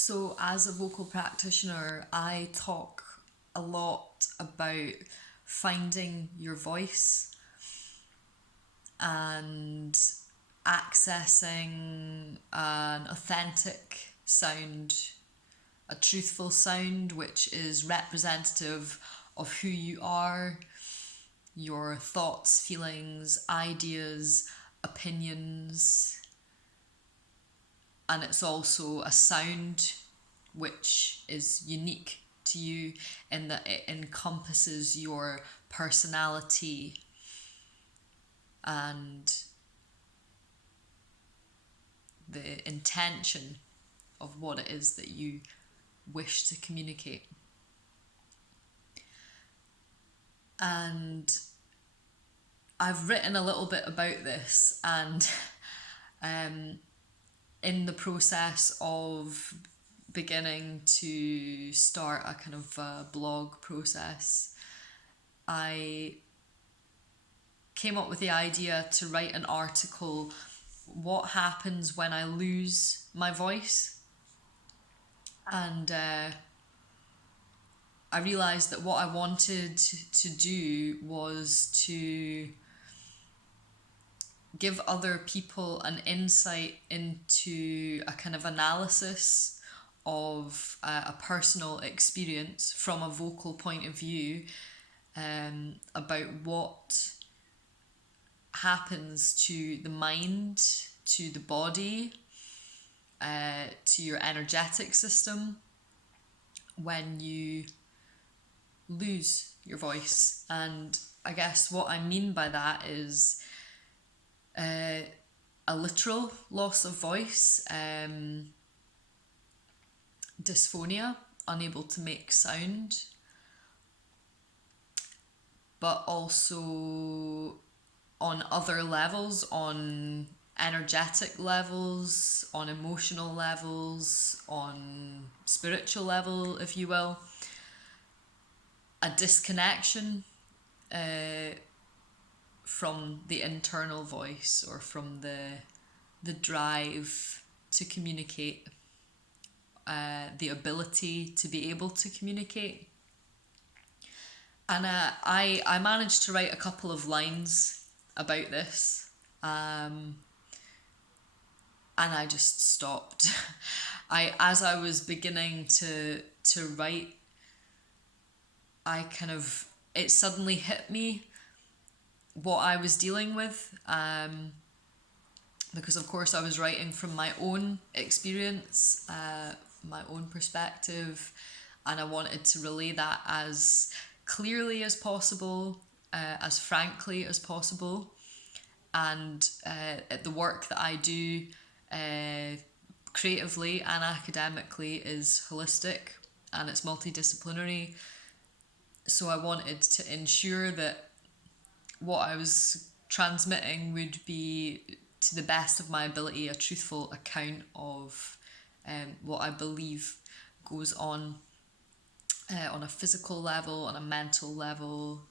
So, as a vocal practitioner, I talk a lot about finding your voice and accessing an authentic sound, a truthful sound which is representative of who you are, your thoughts, feelings, ideas, opinions, and it's also a sound which is unique to you in that it encompasses your personality and the intention of what it is that you wish to communicate. And I've written a little bit about this, and in the process of beginning to start a kind of blog process, I came up with the idea to write an article, what happens when I lose my voice. And I realised that what I wanted to do was to give other people an insight into a kind of analysis of a personal experience from a vocal point of view, about what happens to the mind, to the body, to your energetic system when you lose your voice. And I guess what I mean by that is a literal loss of voice, dysphonia, unable to make sound, but also on other levels, on energetic levels, on emotional levels, on spiritual level, if you will, a disconnection from the internal voice, or from the drive to communicate, the ability to be able to communicate. And I managed to write a couple of lines about this, and I just stopped. As I was beginning to write, it suddenly hit me what I was dealing with, because of course I was writing from my own experience, my own perspective, and I wanted to relay that as clearly as possible, as frankly as possible. And the work that I do creatively and academically is holistic and it's multidisciplinary. So I wanted to ensure that what I was transmitting would be, to the best of my ability, a truthful account of what I believe goes on a physical level, on a mental level,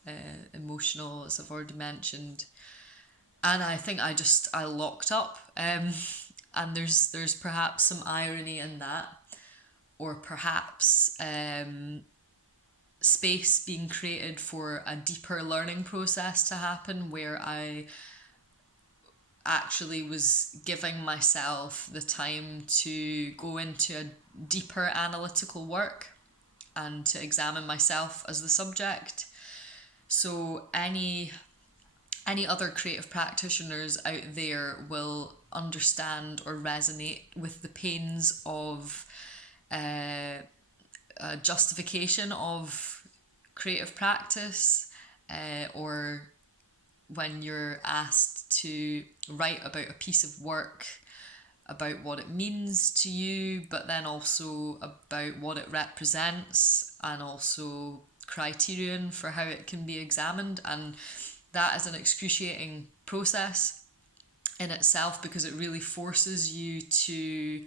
emotional, as I've already mentioned. And I think I locked up, and there's perhaps some irony in that, or perhaps space being created for a deeper learning process to happen, where I actually was giving myself the time to go into a deeper analytical work and to examine myself as the subject. So any other creative practitioners out there will understand or resonate with the pains of justification of creative practice, or when you're asked to write about a piece of work, about what it means to you, but then also about what it represents, and also criterion for how it can be examined. And that is an excruciating process in itself, because it really forces you to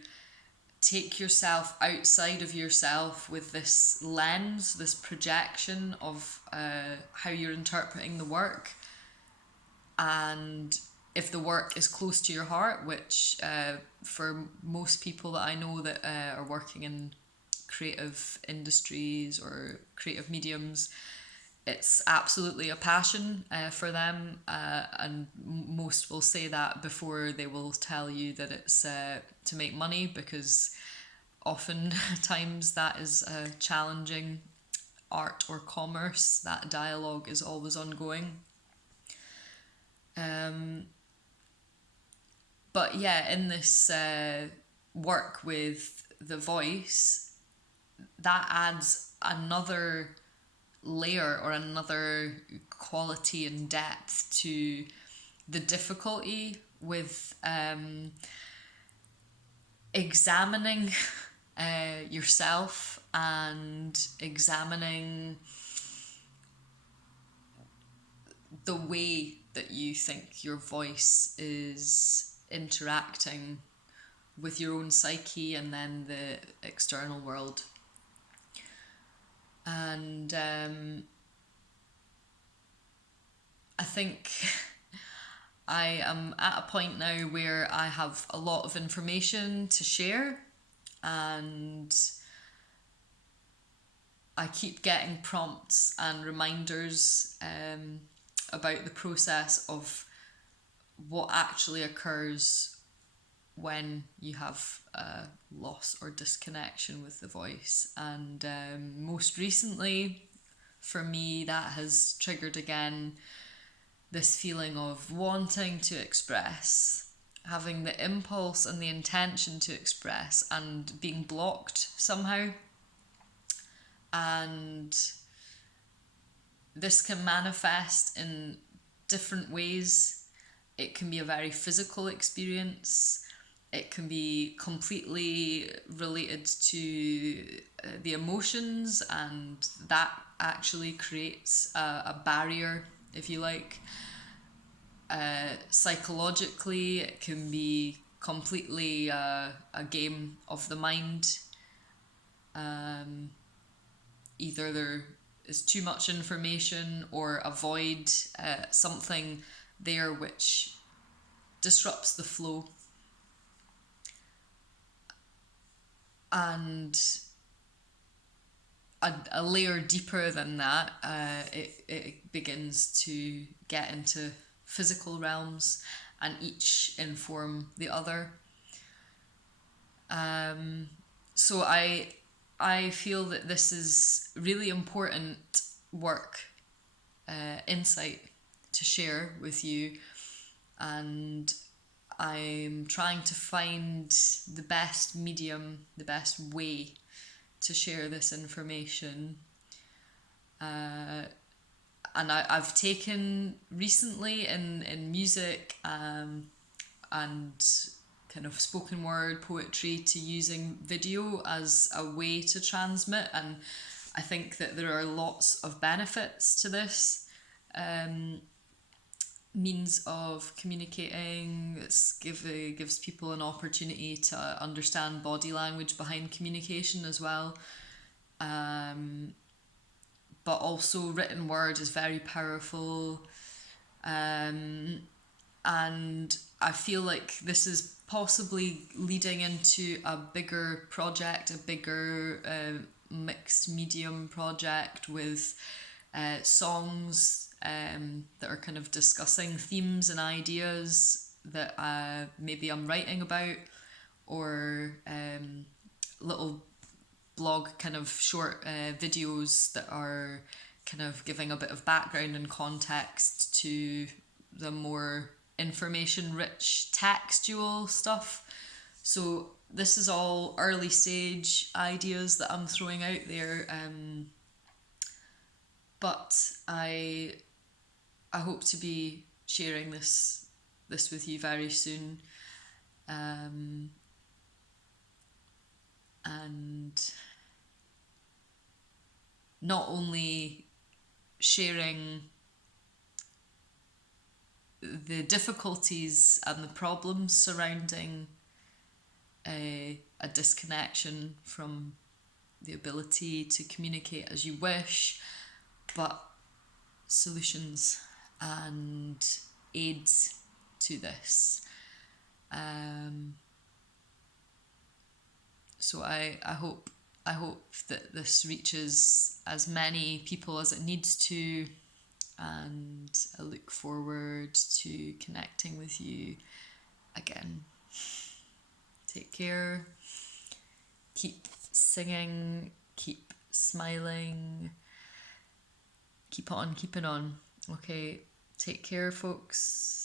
take yourself outside of yourself with this lens, this projection of how you're interpreting the work, and if the work is close to your heart, which for most people that I know that are working in creative industries or creative mediums, it's absolutely a passion for them, and most will say that before they will tell you that it's to make money, because oftentimes that is a challenging art or commerce. That dialogue is always ongoing. But yeah, in this work with the voice, that adds another layer or another quality and depth to the difficulty with examining yourself and examining the way that you think your voice is interacting with your own psyche and then the external world. And I think I am at a point now where I have a lot of information to share, and I keep getting prompts and reminders about the process of what actually occurs when you have a loss or disconnection with the voice. And most recently, for me, that has triggered again this feeling of wanting to express, having the impulse and the intention to express, and being blocked somehow. And this can manifest in different ways. It can be a very physical experience. It can be completely related to the emotions, and that actually creates a barrier, if you like. Psychologically, it can be completely a game of the mind. Either there is too much information or a void, something there which disrupts the flow. And a layer deeper than that, it begins to get into physical realms, and each inform the other. So I feel that this is really important work, insight to share with you, and I'm trying to find the best medium, the best way to share this information. And I've taken recently in music and kind of spoken word poetry to using video as a way to transmit, and I think that there are lots of benefits to this means of communicating. It gives people an opportunity to understand body language behind communication as well. But also written word is very powerful. And I feel like this is possibly leading into a bigger project, a bigger mixed medium project with songs that are kind of discussing themes and ideas that maybe I'm writing about, or little blog kind of short videos that are kind of giving a bit of background and context to the more information rich textual stuff. So this is all early stage ideas that I'm throwing out there, but I hope to be sharing this with you very soon, and not only sharing the difficulties and the problems surrounding a disconnection from the ability to communicate as you wish, but solutions and aids to this. So I hope that this reaches as many people as it needs to, and I look forward to connecting with you again. Take care. Keep singing. Keep smiling. Keep on keeping on. Okay, take care, folks.